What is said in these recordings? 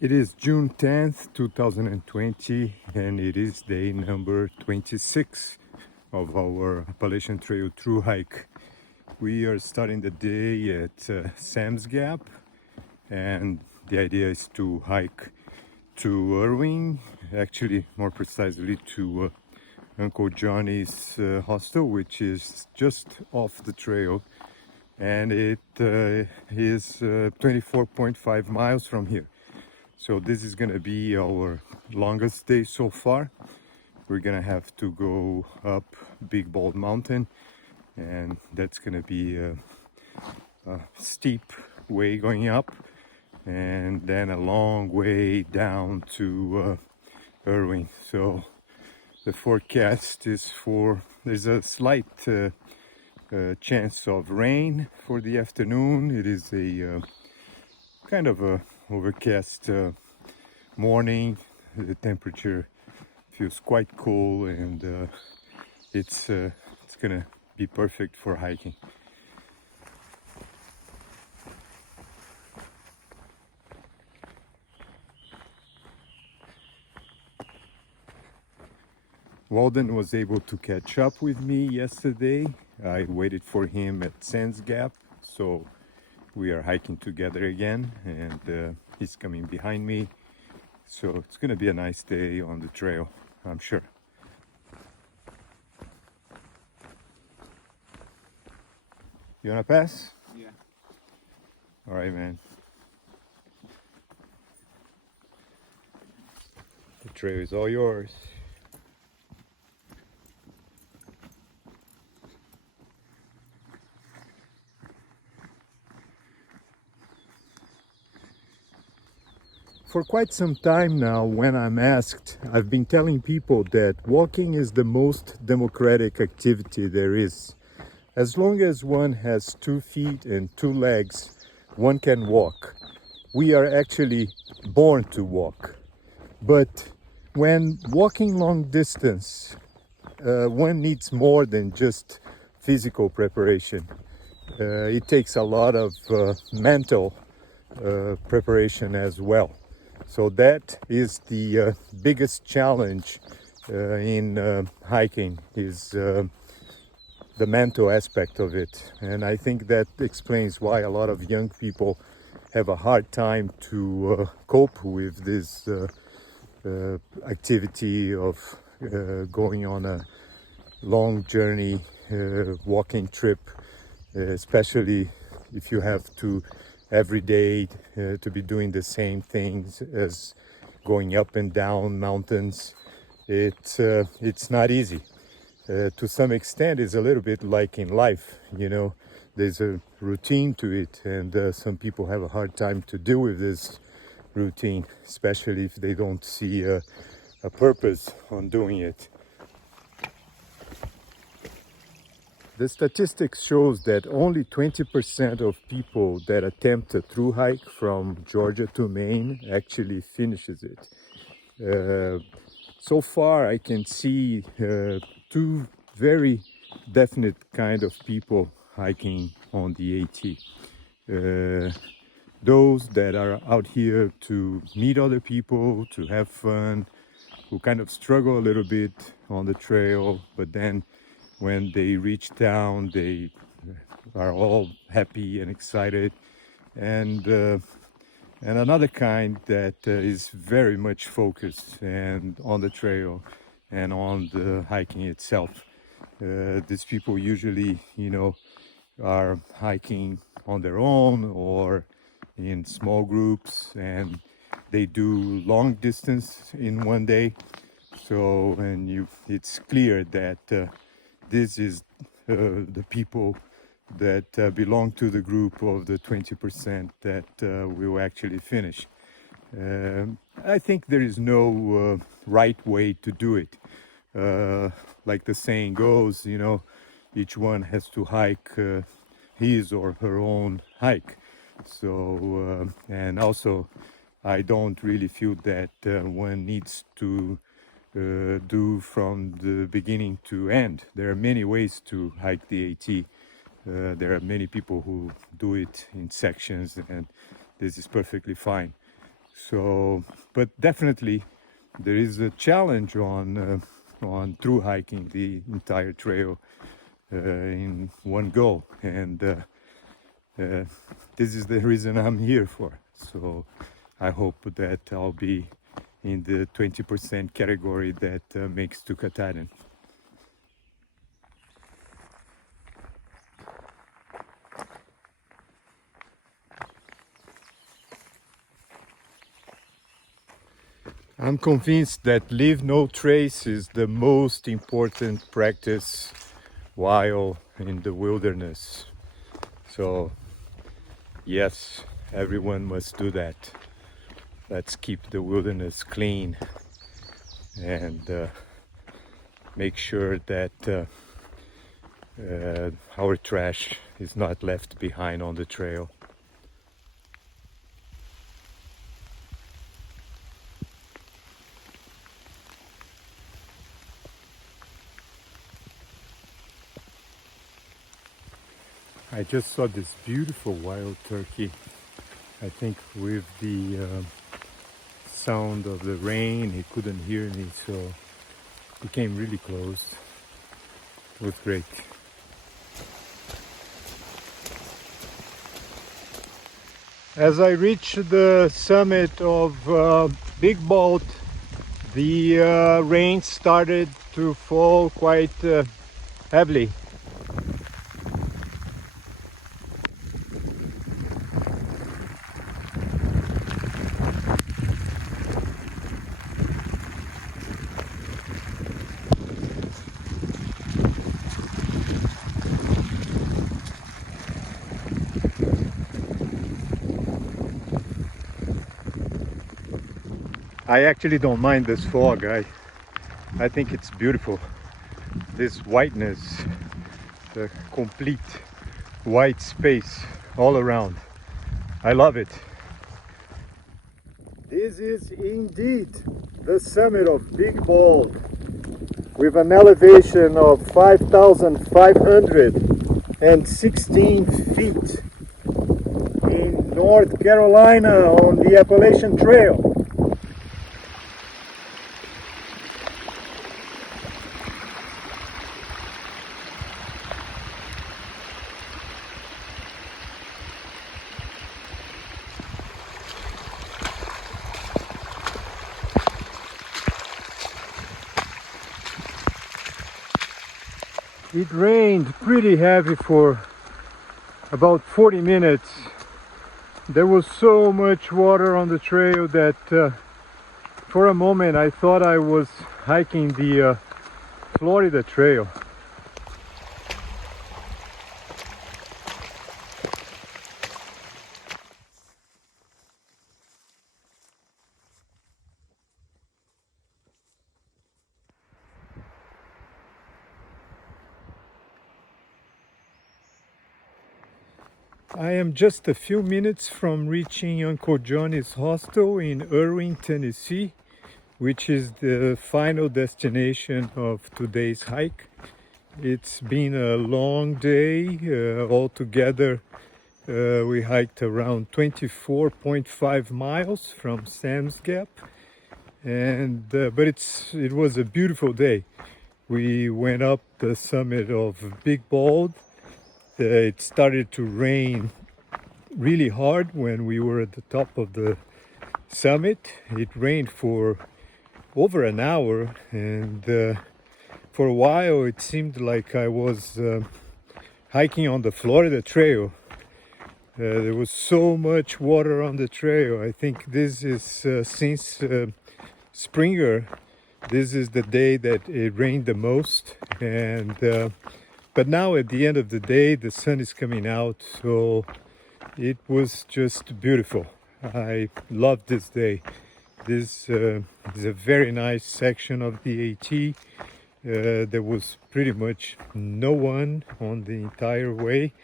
It is June 10th, 2020, and it is day number 26 of our Appalachian Trail Thru-Hike. We are starting the day at Sam's Gap, and the idea is to hike to Irving, actually more precisely to Uncle Johnny's hostel, which is just off the trail, and it is 24.5 miles from here. So this is gonna be our longest day so far. We're gonna have to go up Big Bald Mountain, and that's gonna be a steep way going up, and then a long way down to Irving. So the forecast is there's a slight chance of rain for the afternoon. It is a kind of a overcast morning. The temperature feels quite cool, and it's gonna be perfect for hiking. Walden was able to catch up with me yesterday. I waited for him at Sands Gap, so we are hiking together again, and he's coming behind me. So it's gonna be a nice day on the trail, I'm sure. You wanna pass? Yeah. All right, man. The trail is all yours. For quite some time now, when I'm asked, I've been telling people that walking is the most democratic activity there is. As long as one has 2 feet and 2 legs, one can walk. We are actually born to walk. But when walking long distance, one needs more than just physical preparation. It takes a lot of mental preparation as well. So that is the biggest challenge in hiking, is the mental aspect of it. And I think that explains why a lot of young people have a hard time to cope with this activity of going on a long journey, walking trip, especially if you have to every day to be doing the same things as going up and down mountains. It's not easy. To some extent, it's a little bit like in life, you know, there's a routine to it, and some people have a hard time to deal with this routine, especially if they don't see a purpose on doing it. The statistics shows that only 20% of people that attempt a through hike from Georgia to Maine actually finishes it. So far, I can see 2 very definite kind of people hiking on the AT. Those that are out here to meet other people, to have fun, who kind of struggle a little bit on the trail, but then when they reach town, they are all happy and excited. And another kind that is very much focused and on the trail and on the hiking itself. These people usually, you know, are hiking on their own or in small groups, and they do long distance in one day. So, and it's clear that this is the people that belong to the group of the 20% that will actually finish. I think there is no right way to do it. Like the saying goes, you know, each one has to hike his or her own hike. So, and also, I don't really feel that one needs to do from the beginning to end. There are many ways to hike the AT. There are many people who do it in sections, and this is perfectly fine. So, but definitely there is a challenge on through hiking the entire trail in one go, and this is the reason I'm here for. So I hope that I'll be in the 20% category that makes to Katahdin. I'm convinced that leave no trace is the most important practice while in the wilderness. So yes, everyone must do that. Let's keep the wilderness clean and make sure that our trash is not left behind on the trail. I just saw this beautiful wild turkey. I think with the sound of the rain, he couldn't hear me, so he came really close. It was great. As I reached the summit of Big Bolt, the rain started to fall quite heavily. I actually don't mind this fog. I think it's beautiful. This whiteness, the complete white space all around. I love it. This is indeed the summit of Big Bald with an elevation of 5,516 feet in North Carolina on the Appalachian Trail. It rained pretty heavy for about 40 minutes. There was so much water on the trail that for a moment I thought I was hiking the Florida Trail. I am just a few minutes from reaching Uncle Johnny's hostel in Irving, Tennessee, which is the final destination of today's hike. It's been a long day. Altogether, we hiked around 24.5 miles from Sam's Gap, and but it was a beautiful day. We went up the summit of Big Bald. It started to rain really hard when we were at the top of the summit. It rained for over an hour, and for a while it seemed like I was hiking on the Florida Trail. There was so much water on the trail. I think this is since Springer, this is the day that it rained the most, and but now at the end of the day the sun is coming out, so it was just beautiful. I love this day. This is a very nice section of the AT. There was pretty much no one on the entire way,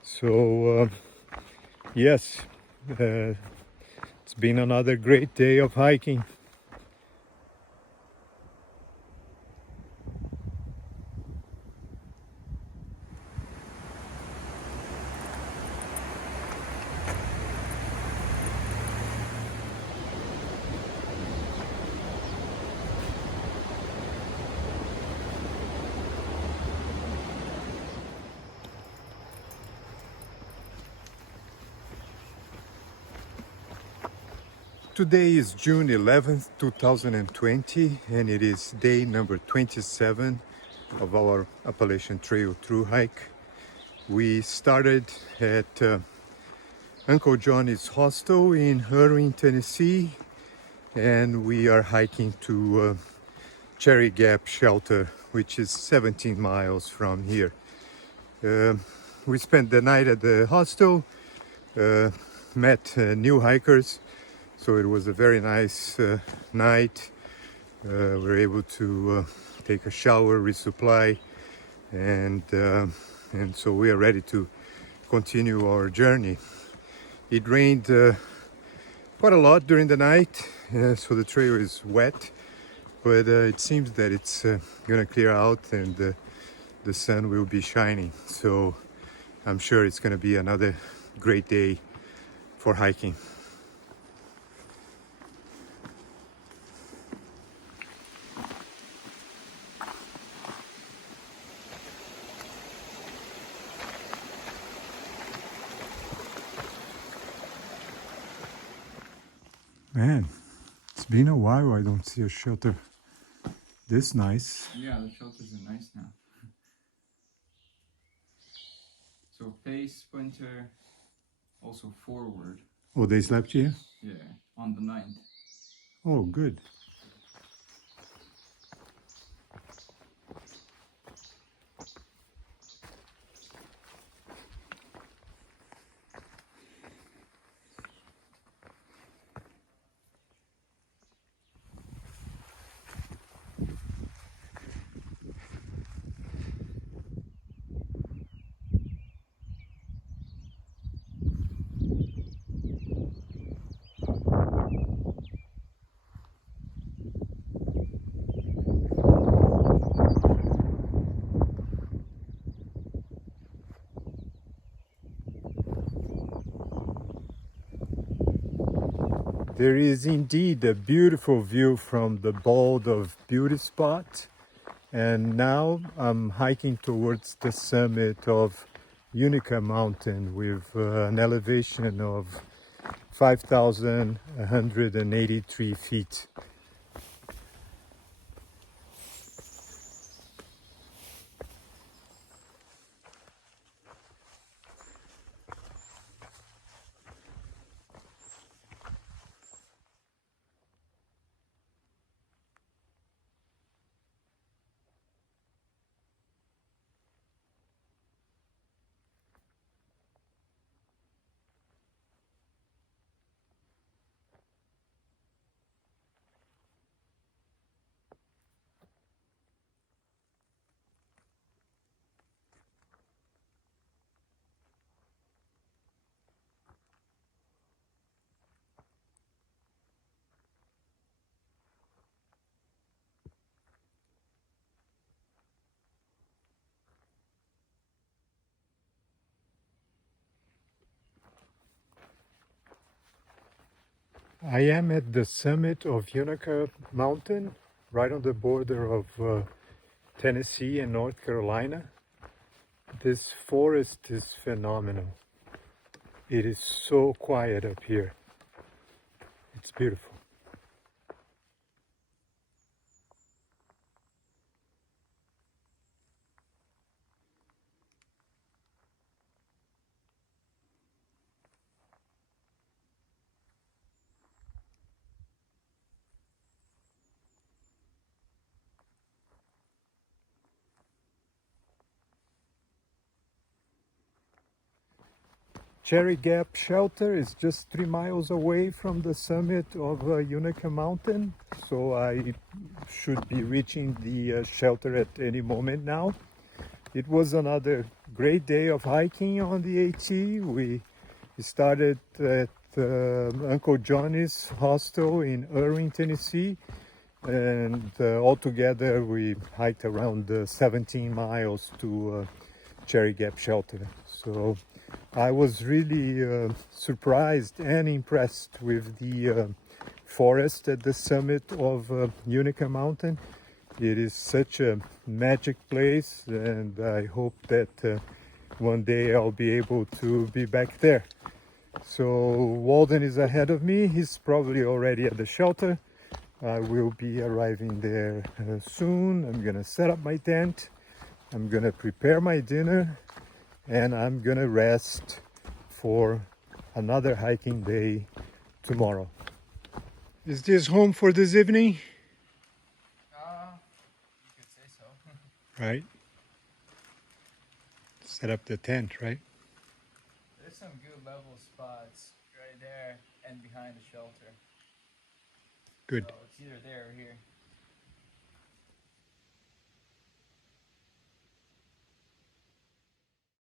so yes, it's been another great day of hiking. Today is June 11th, 2020, and it is day number 27 of our Appalachian Trail Thru-Hike. We started at Uncle Johnny's hostel in Irving, Tennessee, and we are hiking to Cherry Gap Shelter, which is 17 miles from here. We spent the night at the hostel, met new hikers, so it was a very nice night. We were able to take a shower, resupply, and so we are ready to continue our journey. It rained quite a lot during the night, so the trail is wet, but it seems that it's gonna clear out and the sun will be shining. So I'm sure it's gonna be another great day for hiking. Man, it's been a while I don't see a shelter this nice. Yeah, the shelters are nice now. So face, pointer, also forward. Oh, they slept here? Yeah, on the 9th. Oh, good. There is indeed a beautiful view from the Bald of Beauty spot, and now I'm hiking towards the summit of Unica Mountain with an elevation of 5,183 feet. I am at the summit of Unica Mountain, right on the border of Tennessee and North Carolina. This forest is phenomenal. It is so quiet up here. It's beautiful. Cherry Gap Shelter is just 3 miles away from the summit of Unica Mountain, so I should be reaching the shelter at any moment now. It was another great day of hiking on the AT. We started at Uncle Johnny's hostel in Irving, Tennessee, and altogether we hiked around 17 miles to Cherry Gap Shelter. So I was really surprised and impressed with the forest at the summit of Unica Mountain. It is such a magic place, and I hope that one day I'll be able to be back there. So Walden is ahead of me. He's probably already at the shelter. I will be arriving there soon. I'm gonna set up my tent. I'm gonna prepare my dinner, and I'm gonna rest for another hiking day tomorrow. Is this home for this evening? You could say so. Right. Set up the tent, right? There's some good level spots right there and behind the shelter. Good. So it's either there or